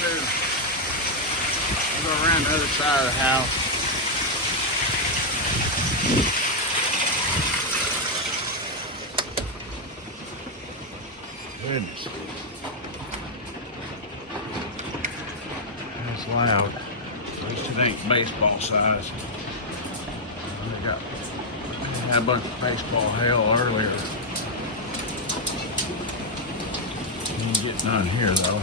too. I'll go around the other side of the house. Goodness. That's loud. At least it ain't baseball size. I had a bunch of baseball hail earlier. Can't get none here though.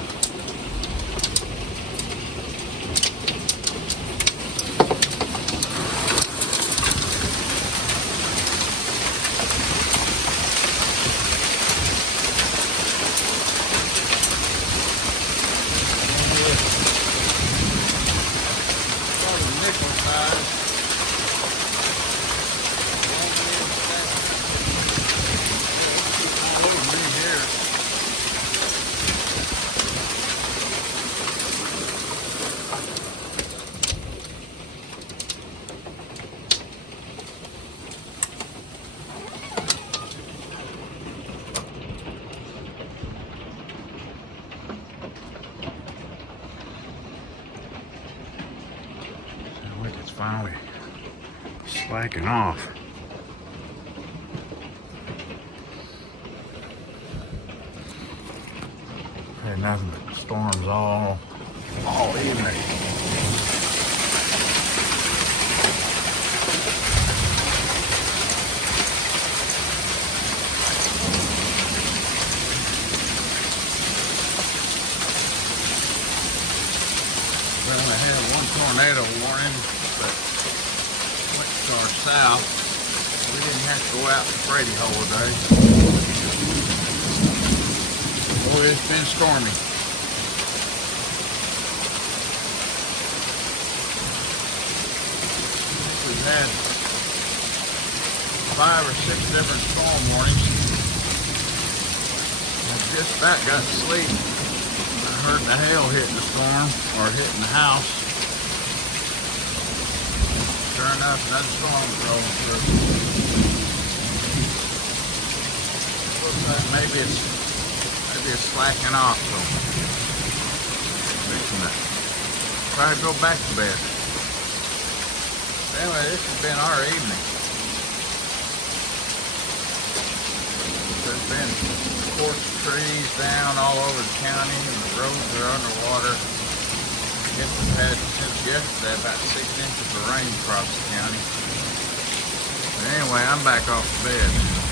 It's finally slacking off. Had nothing but storms all evening. We only had one tornado warning, but went to our south. We didn't have to go out to Freddy Hole today. Boy, it's been stormy. We've had 5 or 6 different storm warnings. I just about got to sleep. I heard the hail hitting the storm, or hitting the house. Sure enough, another storm was rolling through. Looks like maybe it's slacking off, so fixing to try to go back to bed. Anyway, this has been our evening. There's been scorched trees down all over the county, and the roads are underwater. I guess we've had since yesterday about 6 inches of rain across the county. But anyway, I'm back off the bed.